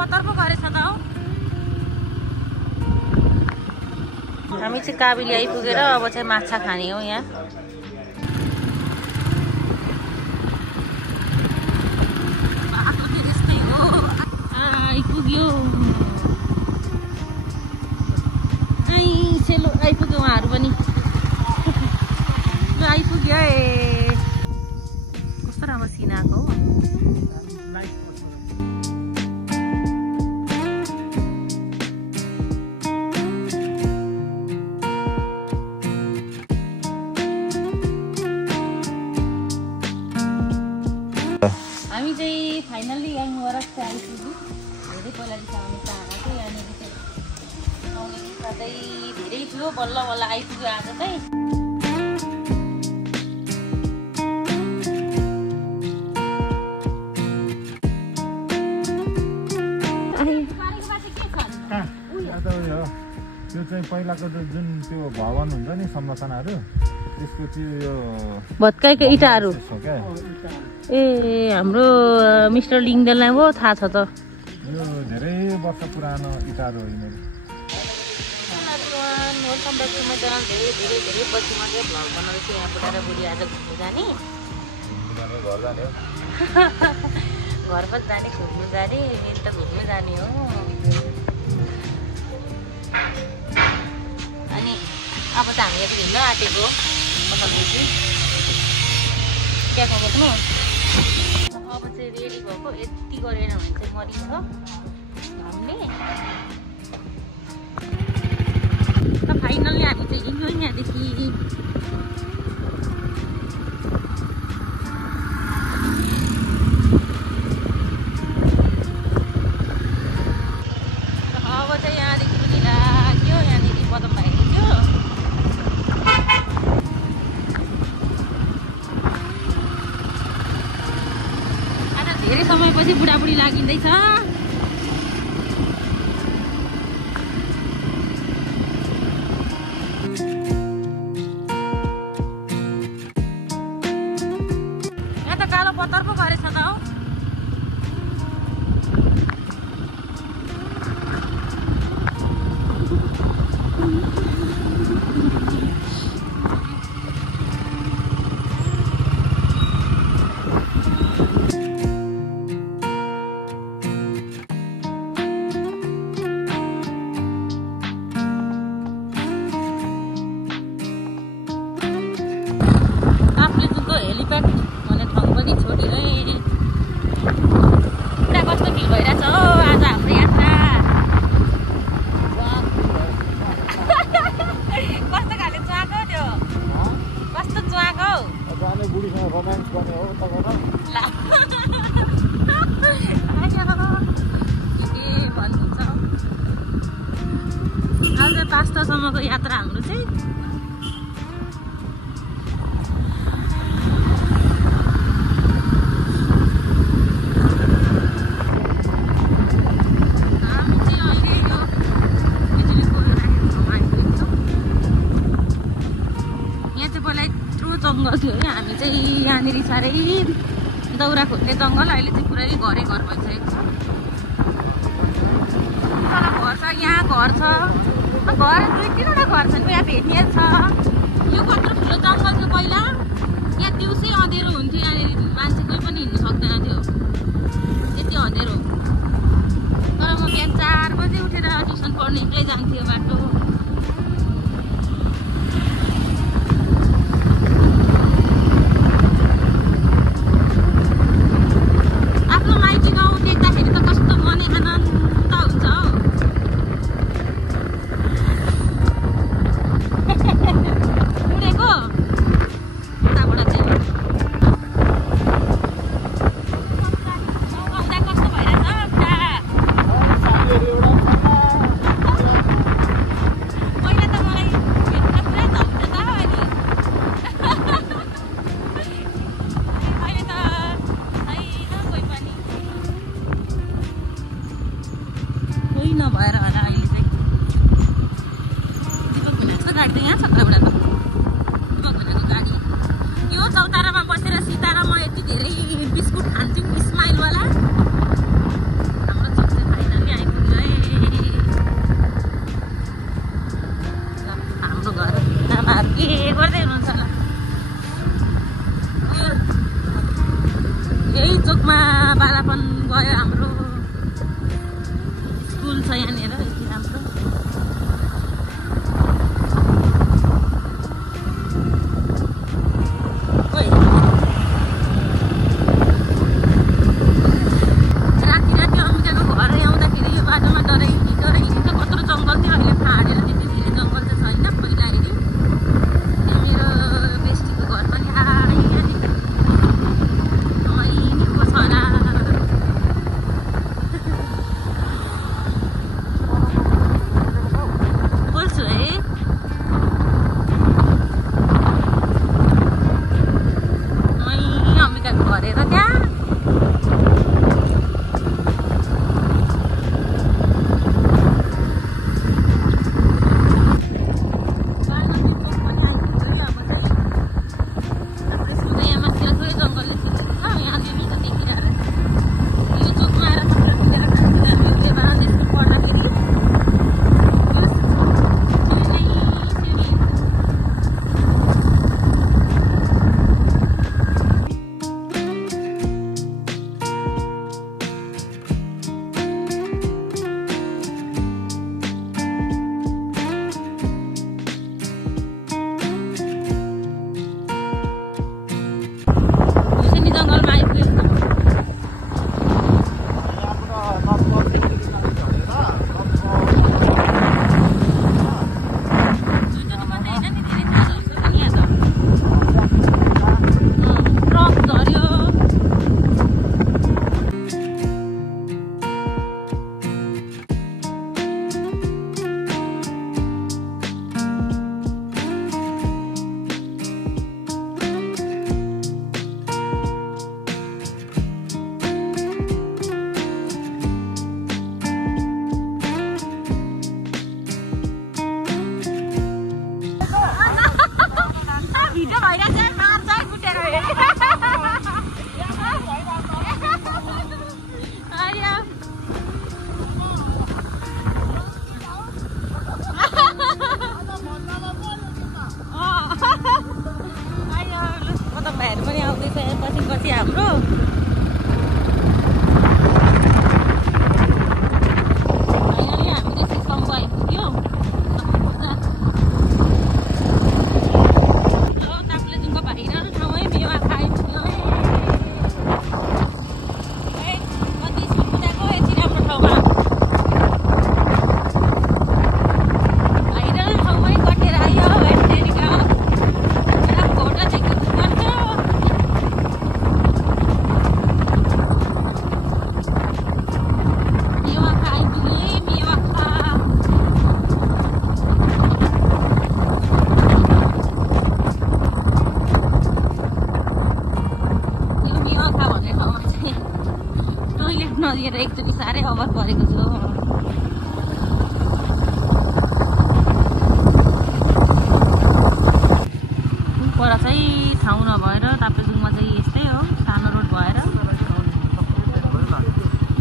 पत्तर पो गरेछ त हौ। हामी चाहिँ काबिली आइपुगेर अब चाहिँ माछा खाने हो यहाँ। आइपुग्यो सेलो आइपुग्यो उहाँहरू पनि आइपुग्यो ए कस्तो राम्रो सिन आएको हो। हामी चाहिँ फाइनल्ली यहाँ वरक चाहिँ आइपुग्यौँ। धेरै पहिला चाहिँ आउने चाहना थियो यहाँनिर चाहिँ आउने इच्छा चाहिँ धेरै थियो। बल्ल बल्ल आइपुग्यो आज चाहिँ। त्यो चाहिँ पहिलाको जुन त्यो भवन हुन्छ नि संरचनाहरू त्यसको चाहिँ यो भत्काइको इँटाहरू ए हाम्रो मिस्टर लिङदेललाई हो थाहा छ त। यो धेरै वर्ष पुरानो इँटाहरू होइन। Welcome back to my channel. धेरै धेरै धेरै पछि म चाहिँ भ्लग बनाउँदैछु। यहाँ बुढा बुढी आज घुम्नु जाने घर जाने हो घर पनि जाने घुम्नु जाने मेन त घुम्नु जाने हो। अनि अब त हामी यति हिँड्न आँटेको मसल्दैछु क्या बोक्नु। अब चाहिँ रेडी भएको यति गरेन भने चाहिँ मरिन्छ घामले। फाइनल्ली हामी चाहिँ हिँड्यौँ यहाँदेखि। अब चाहिँ यहाँदेखि पनि लाग्यो यहाँदेखि बदम भइदियो। आज धेरै समयपछि बुढाबुढी लागिँदैछ। यहाँ त कालो पत्तर पो गरेछ त हौ। हेलिप्याड भन्ने ठाउँ पनि छोड्यो है। पुरा कस्तो फिल भइरहेछ हो आज हाम्रो यात्रा। कस्तो खाले च्वाक हो त्यो कस्तो च्वाक हौ। बुढीसँग रोमान्स गर्ने हो के भनिदिन्छ। आज 5:00सम्मको यात्रा हाम्रो चाहिँ। जङ्गल थियो है। हामी चाहिँ यहाँनिर साह्रै दाउरा खोज्ने जङ्गल अहिले चाहिँ पुरै घरै घर भइसकेको छ। तल घर छ यहाँ घर छ घर 2-3वटा घर छन्। यहाँ भेटिएर छ। यो कत्रो ठुलो जङ्गल थियो पहिला। यहाँ दिउँसै अँधेरो हुन्थ्यो। यहाँनिर मान्छे कोही पनि हिँड्नु सक्दैन थियो यति अँधेरो। तर म बिहान 4 बजे उठेर ट्युसन पढ्नु एक्लै जान्थ्यो बाटो। चोकमा बालापन गयो हाम्रो स्कुल छ यहाँनिर यति राम्रो राति राति अमिताको घर आउँदाखेरि यो बाटोमा डराइ हिँड्छ कत्रो जङ्गल थियो अहिले फाडेर त्यति धेरै जङ्गल चाहिँ छैन पहिला हेरि मेरो बेस्टीको घर पनि हाम्रो नदिएर एकचोटि साह्रै अभर परेको छु पर चाहिँ ठाउँ नभएर ताप्लेजुङमा चाहिँ यस्तै हो सानो रोड भएर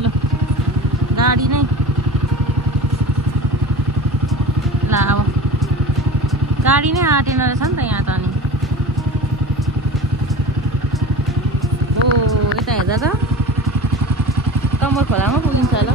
ल गाडी नै ला अब गाडी नै आँटेन रहेछ नि त यहाँ त अनि ओ यता हेर्दा त कमर खोलामा पुगिन्छ होला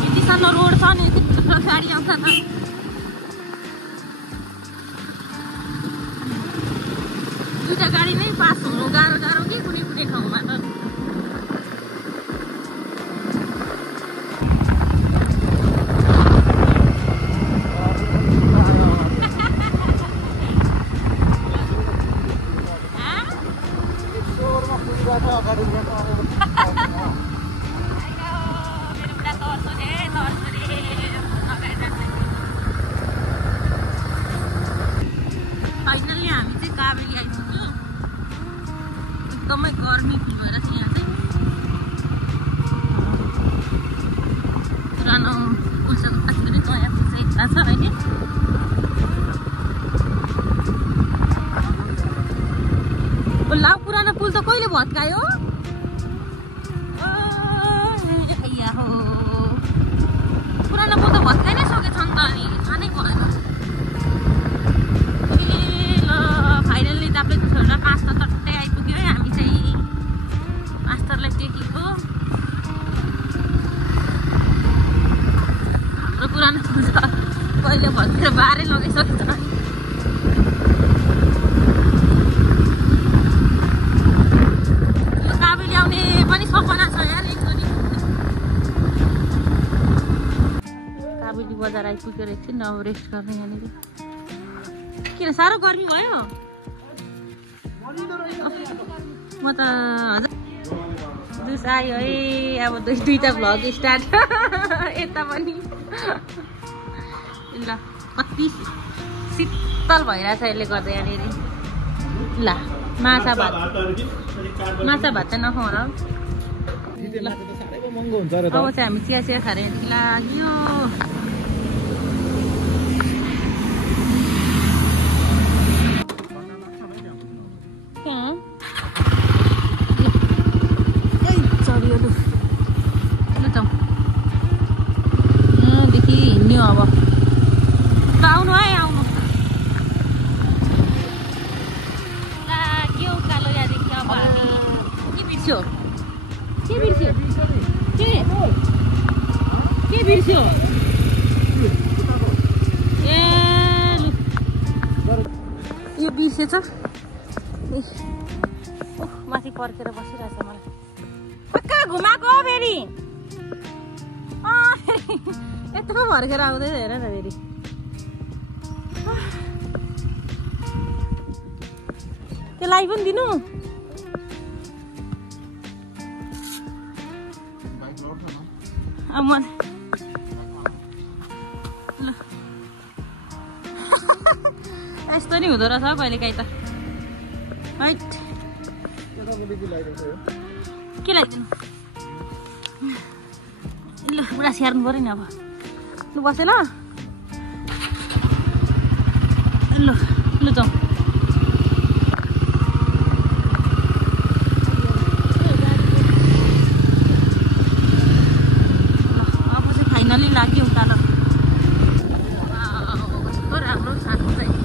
यति सानो रोड छ नि गाडी आउँछ त दुईटा गाडी नै पास हुनु गाह्रो गाह्रो कि कुनै कुनै ठाउँमा त फाइनली हामी चाहिँ काभ्रेली आइपुग्यो एकदमै गर्मी फिल भएर चाहिँ यहाँ चाहिँ पुरानो पुल्सको खासगरी नयाँ पुल्स यता छ अहिले ला पुरानो पुल त कहिले भत्कायो हो पुरानो पुल त भत्काइ नै सकेछन् त अनि खानै भएन ल फाइनल्ली तपाईँको छोरा पाँच त टट्टै आइपुग्यो है हामी चाहिँ मास्टरलाई टेकेको हाम्रो पुरानो पुल त कहिले भत्केर बाह्रै लगाइसकेछ बजार आइपुगेर एकछिन अब रेस्ट गर्ने यहाँनिर किन साह्रो गर्मी भयो म त हजुर जुस आयो है अब दुईटा भ्लग स्टार्ट यता पनि ल कति शीतल भइरहेछ यसले गर्दा यहाँनिर ल माछा भात चाहिँ नखाउँ होला अब चाहिँ हामी चिया खाएर लाग्यो अब आउनु है आउनु लाग्यो कालो यहाँदेखि अब हामी के बिर्स्यो के बिर्स्यो ए यो बिर्सेछ माथि पर्खेर बसिरहेछ मलाई पक्का घुमाएको हो फेरि यत्रो भर्खेर आउँदै हेर न फेरि त्यसलाई पनि दिनु यस्तो नि हुँदो रहेछ कहिले काहीँ त के लगाइदिनु ल बुढा स्याहार्नु पऱ्यो नि अब लु बसे ल लु जाउँ अब चाहिँ फाइनली लाग्यो उकालो कस्तो राम्रो खानु चाहिँ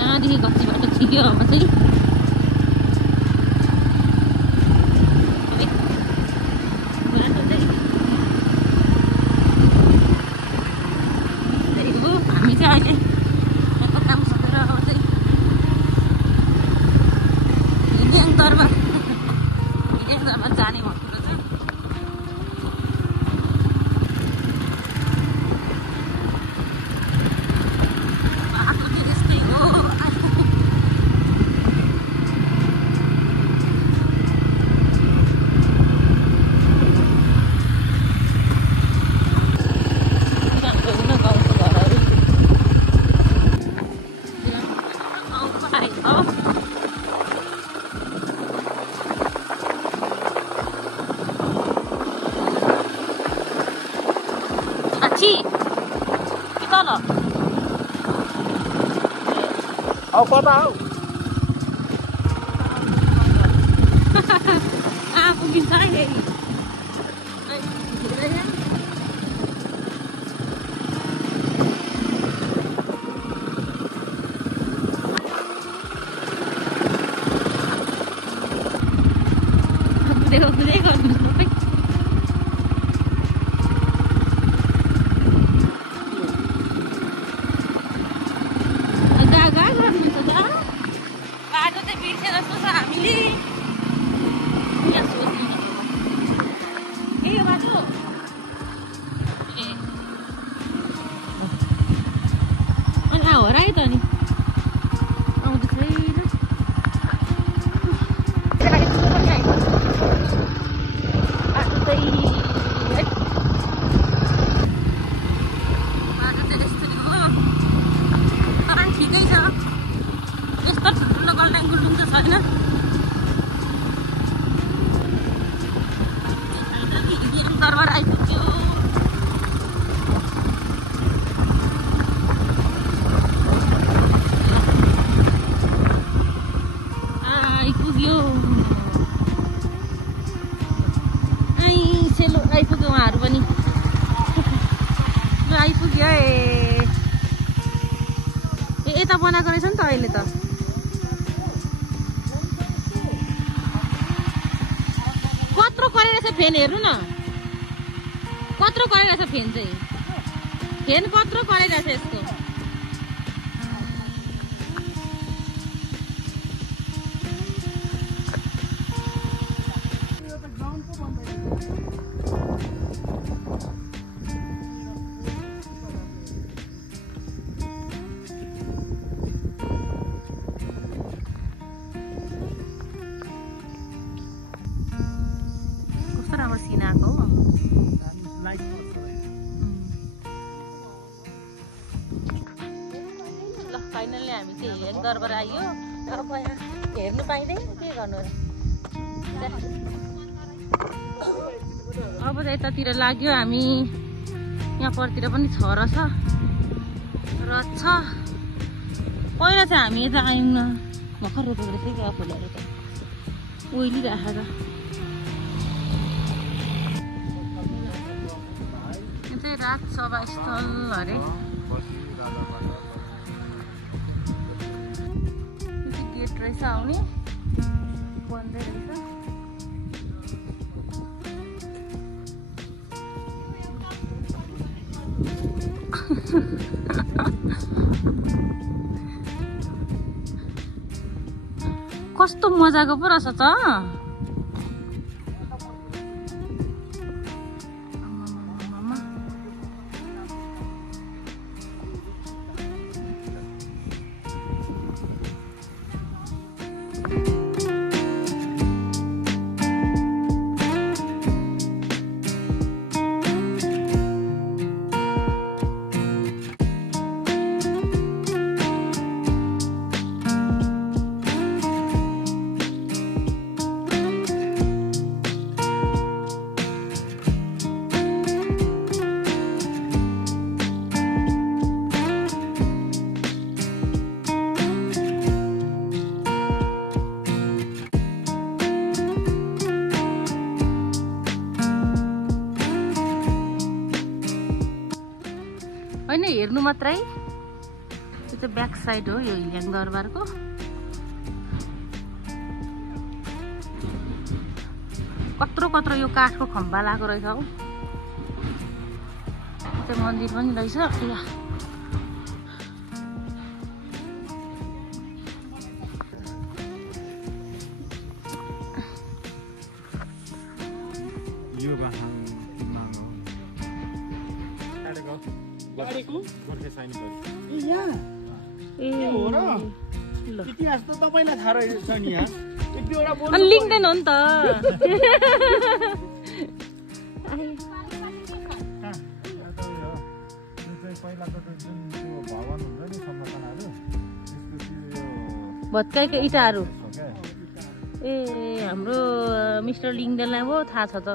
यहाँदेखि कति बाटो छिर्यो अब चाहिँ हामी चाहिँ अहिले यहाँको काम सकेर अब चाहिँ हिँड्याङतर्फ जाने भन्नु छ अब कता हौ पुगिन्छ है देखाउँदै गर्नु बाटो चाहिँ बिर्से जस्तो छ हामीले यहाँ सोध्नु ए यो बाटो ए अनि हो र है त नि आउँदै छैन बाटो चाहिँ यस्तरी हो तर ठिकै छ यस्तो ठुलो गल्डाङ गुल्डुङ त छैन दरबार आइपुग्यो सेलो आइपुग्यो उहाँहरू पनि ल आइपुग्यो ए यता बनाएको रहेछ नि त अहिले त कत्रो गरेर फेन हेर्नु न कत्रो गरेर फेन चाहिँ फेन कत्रो गरेर यसको राम्रो सिन आएको हो ल फाइनल्ली हामी चाहिँ हिलेङ दरबार आइयो अब यहाँ हेर्नु पाइँदैन के गर्नु अब चाहिँ यतातिर लाग्यो हामी यहाँ परतिर पनि छ रहेछ पहिला चाहिँ हामी यता आयौँ न भर्खर रोपेको रहेछ क्या फुलहरू त ओइलिराखेर राज सभास्थल अरे गेट रहेछ आउने बन्दै रहेछ कस्तो मजाको पो रहेछ त होइन हेर्नु मात्रै यो चाहिँ ब्याक साइड हो यो हिल्याङ दरबारको कत्रो यो काठको खम्बा लगाएको रहेछ हौ त्यो मन्दिर पनि रहेछ इतिहास त तपाईलाई थाहा रहेछ नि यहाँ लिङ्दैन हो नि त भत्काएको इँटाहरू ए हाम्रो मिस्टर लिङ्गदेनलाई पो थाहा छ त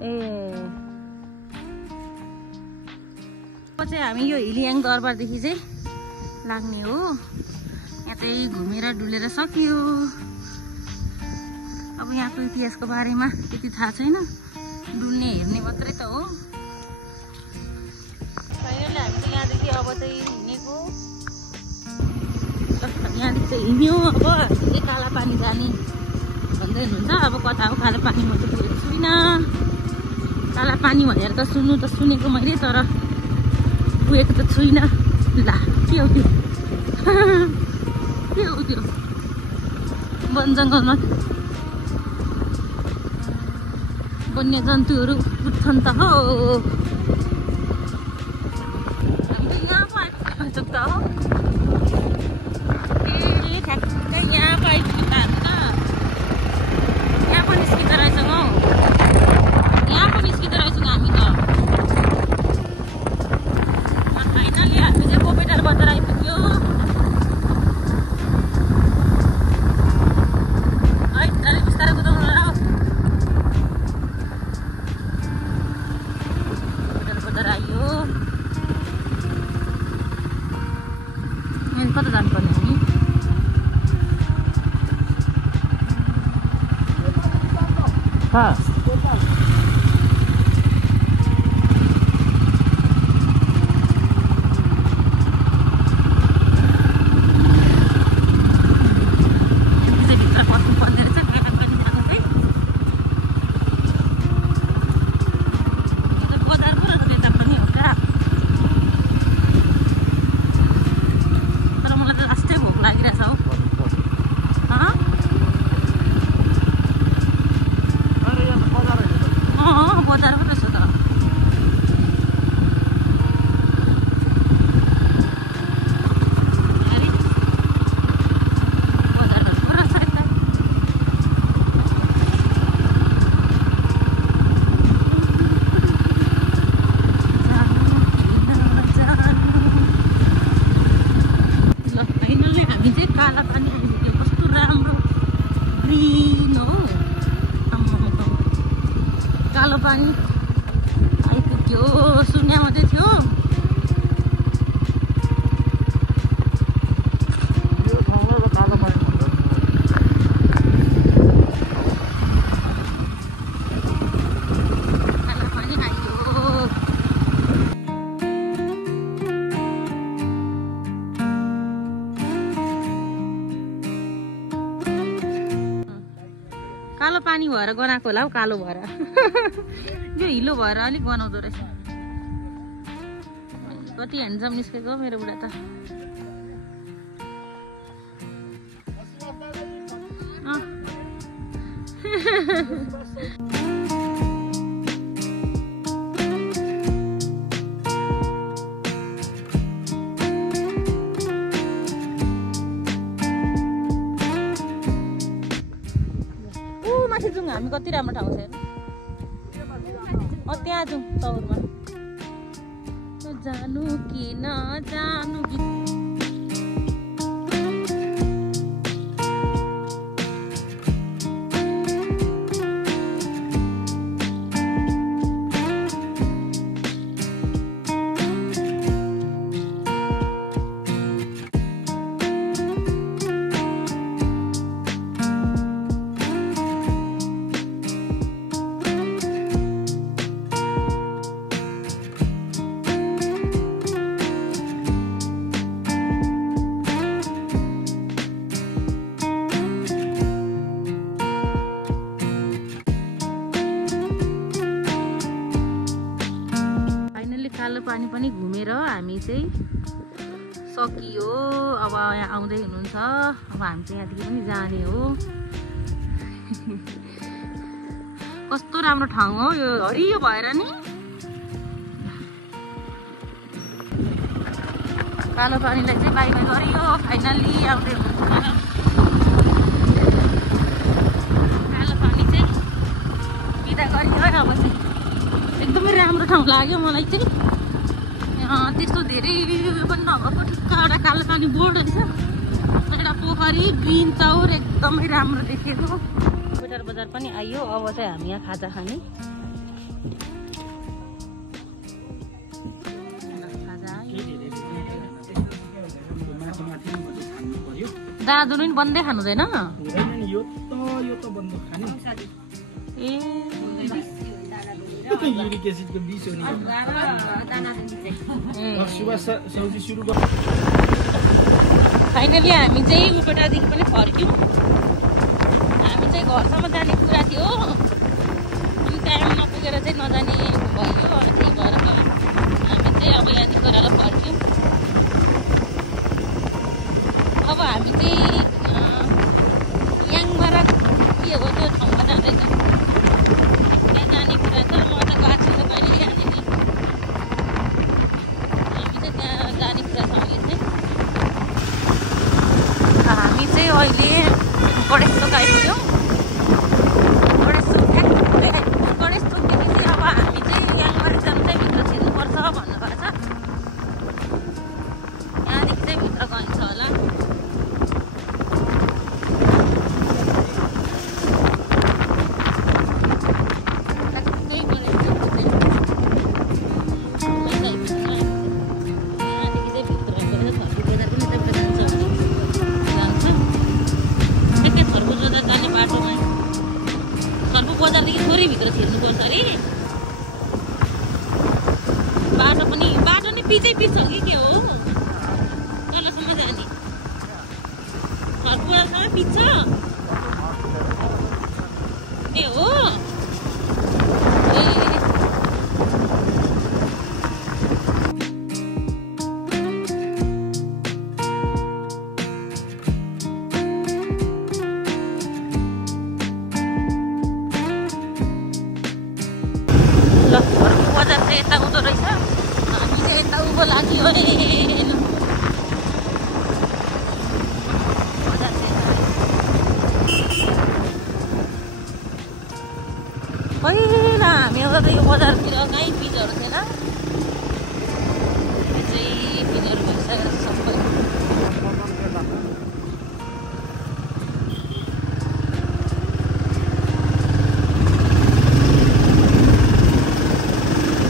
ए चाहिँ हामी यो हिल्याङ दरबारदेखि चाहिँ लाग्ने हो यहाँ चाहिँ घुमेर डुलेर सकियो अब यहाँको इतिहासको बारेमा त्यति थाहा छैन डुल्ने हेर्ने मात्रै त हो फाइनली हामी चाहिँ यहाँदेखि अब चाहिँ हिँडेको यहाँदेखि चाहिँ हिँड्यो अब चाहिँ काला पानी जाने भन्दै हुनुहुन्छ। अब कता हो काला पानी म त पुगेको छुइनँ। काला पानी भनेर त सुनेको मैले, तर पुगेको त छुइनँ। ला के हो त्यो के हो त्यो वन जङ्गलमा वन्य जन्तुहरू उठ्छन् त हो। हामी यहाँ पो आइपुग्छ त हो। ए ठ्याक्कै यहाँ पो आइपुग्छ हामी त। यहाँ पो निस्किँदो रहेछौँ हौ। यहाँ पो निस्किँदो रहेछौँ हामी त। फाइनली हामी चाहिँ पोपेटार बजार आइपुग्यो। है बिस्तारै कुदाउनु होला हौ। पोपेटार बजार आयो। यहाँ कता जानुपर्ने हामी? कालो पानी आइपुग्यो। शून्य मात्रै थियो। कालो पानी भएर गनाएको होला हौ। कालो भएर यो हिलो भएर अलिक गनाउँदो रहेछ। कति ह्यान्डसम निस्केको मेरो बुढा त। माथि जाउँ हामी। कति राम्रो ठाउँ छ हेर्नु। त्यहाँ जाउँ चौरमा। जानु कि नजानु कि कालो पानी पनि घुमेर हामी चाहिँ सकियो। अब यहाँ आउँदै हुनुहुन्छ। अब हामी चाहिँ यहाँदेखि पनि जाने हो। कस्तो राम्रो ठाउँ हो यो। हरियो भएर नि कालो पानीलाई चाहिँ बाई बाई गरियो। फाइनल्ली आउँदै हुनुहुन्छ। कालो पानी चाहिँ बिदा गरियो। अब चाहिँ एकदमै राम्रो ठाउँ लाग्यो मलाई चाहिँ। त्यस्तो धेरै पनि नभएको ठिक्क एउटा कालो पानी बोर्ड रहेछ। एउटा पोखरी ग्रिन चौर एकदमै राम्रो देखेको। पोपेटार बजार पनि आइयो। अब चाहिँ हामी यहाँ खाजा खाने। दादु नि बन्दै खानु हुँदैन? ए युरिक एसिडको विष हो नि। फाइनली हामी चाहिँ उपटादेखि पनि फर्क्यौँ। हामी चाहिँ घरसम्म जाने कुरा थियो, अनि टाइम नपुगेर चाहिँ नजाने भयो। त्यही भएर हामी चाहिँ अब यहाँदेखि ओह्रालो फर्क्यौँ। अब हामी चाहिँ याङमारा के हो त्यो ठाउँमा जाँदैछ। त्यहाँ जाने कुरा छ, म त गएको छु कहिले यहाँनिर। हामी चाहिँ त्यहाँ जाने कुरा छ अहिले चाहिँ। हामी चाहिँ अहिले गणेशथोक आइपुग्यौँ। गणेशथोकदेखि चाहिँ अब हामी चाहिँ याङमारा जानु चाहिँ भित्र छिर्नुपर्छ भन्नुभएको छ। यहाँदेखि चाहिँ भित्र गइन्छ होला। बजारदेखि थोरै भित्र छिर्नुपर्छ अरे। बाटो नै पिचै पिच हो कि के हो? तलसम्म जाने बजारसम्म पिच छ ए हो? ल घरको बजार चाहिँ यता उँधो रहेछ। हामी चाहिँ यता उँभो लाग्यो अरे। बजार पहिला हामी आउँदा त यो बजारतिर कहीँ पिचहरू थिएन। यो चाहिँ पिचहरू भइसकेको छ सबै।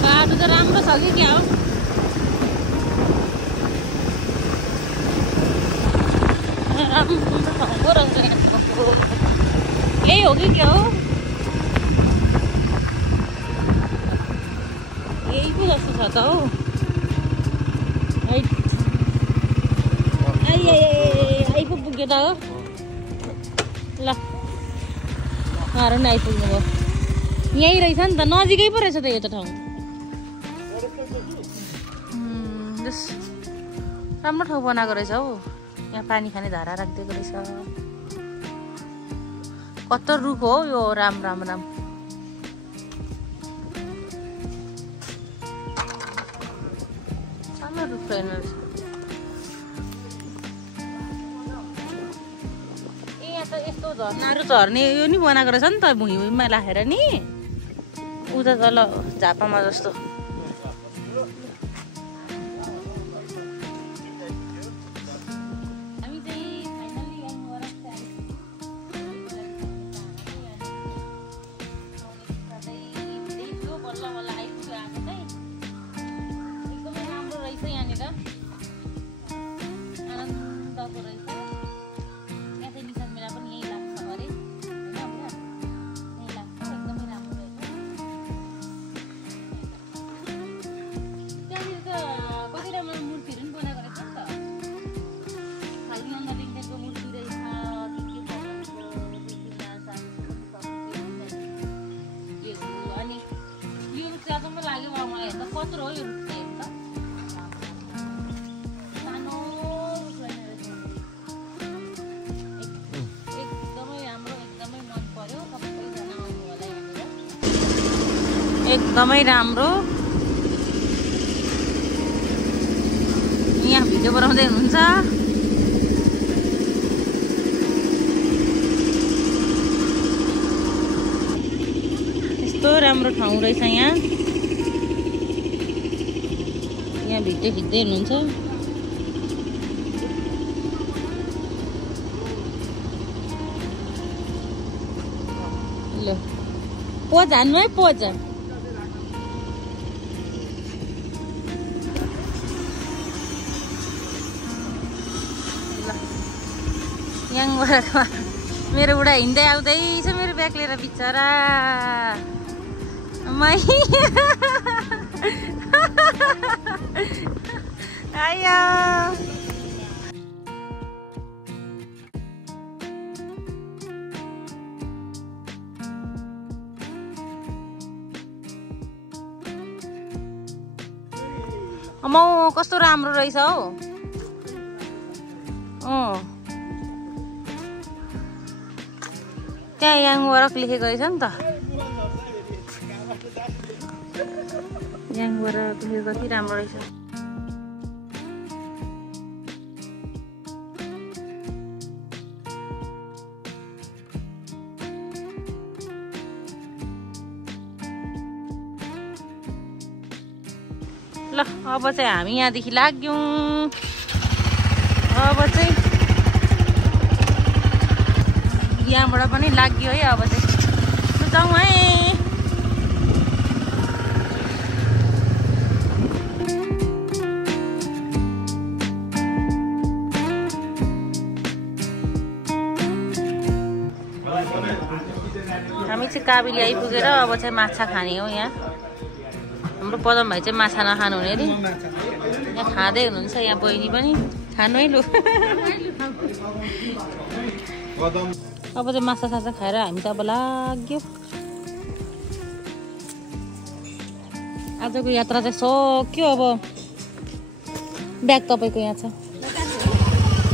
बाटो त राम्रो छ कि क्या हो? राम्रो ठाउँको रहेछ यहाँको। यही हो कि क्या हो? यही पो जस्तो छ त हौ। आइपो पुग्यो त हो। ल उहाँहरू पनि आइपुग्नु भयो। यहीँ रहेछ नि त, नजिकै पो रहेछ त यो त ठाउँ। राम्रो ठाउँ बनाएको रहेछ हौ। यहाँ पानी खाने धारा राखिदिएको रहेछ। कत्रो रुख हो यो? राम राम राम। सानो रुख रहेन रहेछ। ए यहाँ त यस्तो झर्नाहरू झर्ने यो नि बनाएको रहेछ नि त, भुइँ भुइँमा राखेर नि। उता तल झापामा जस्तो। कत्रो हो यो रुख चाहिँ? सानो रुख रहेन रहेछ। एकदमै राम्रो, एकदमै मन पर्यो। सबैजना आउनु होला यहाँनिर। एकदमै राम्रो। यहाँ भिडियो बनाउँदै हुनुहुन्छ। यस्तो राम्रो ठाउँ रहेछ यहाँ। यहाँ भिडियो खिच्दै हुनुहुन्छ। ल पोज हान्नु है, पोज। यहाँबाट मेरो बुढा हिँड्दै आउँदैछ मेरो ब्याग लिएर बिचरा। आयो अम्मौ कस्तो राम्रो रहेछ हौ। त्यहाँ याङवरक लेखेको रहेछ नि त। याङवरक लेखेको कति राम्रो रहेछ। ल अब चाहिँ हामी यहाँदेखि लाग्यौँ। अब चाहिँ यहाँबाट पनि लाग्यो है। अब चाहिँ जाउँ है। हामी चाहिँ काबिली आइपुगेर अब चाहिँ माछा खाने हो। यहाँ हाम्रो पदम भाइ चाहिँ माछा नखानु हुने अरे। यहाँ खाँदै हुनुहुन्छ। यहाँ बहिनी पनि खानु है लु। अब चाहिँ माछा साछा खाएर हामी त अब लाग्यो। आजको यात्रा चाहिँ सक्यो। अब ब्याग तपाईँको यहाँ छ।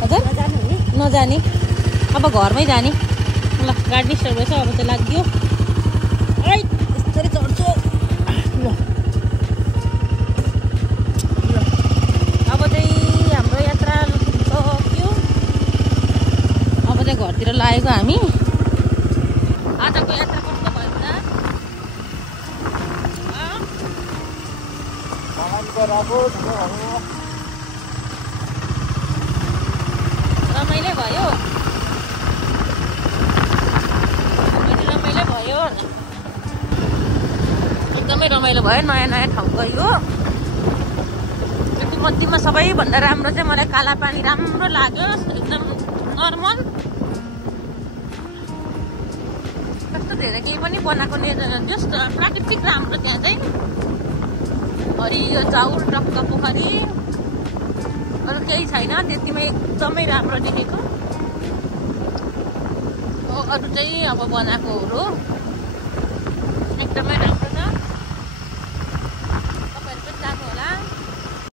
हजुर नजाने अब घरमै जाने। ल गाडी स्टार्ट भएछ। अब चाहिँ लाग्यो। यसरी चढ्छु। ल अब चाहिँ हाम्रो यात्रा सक्यो। अब चाहिँ घरतिर लागेको हामी। आजको यात्रा कस्तो भयो त? रमाइलो भयो। रमाइलो भयो। एकदमै रमाइलो भयो। नयाँ नयाँ ठाउँ गयो। त्यो मध्येमा सबैभन्दा राम्रो चाहिँ मलाई कालापानी राम्रो लाग्यो। एकदम नर्मल। कस्तो धेरै केही पनि बनाएको जस्ट प्राकृतिक राम्रो। त्यहाँ चाहिँ हरियो चाउर टक्क पोखरी अरू केही छैन। त्यतिमै एकदमै राम्रो देखेको। अरू चाहिँ अब बनाएकोहरू एकदमै राम्रो।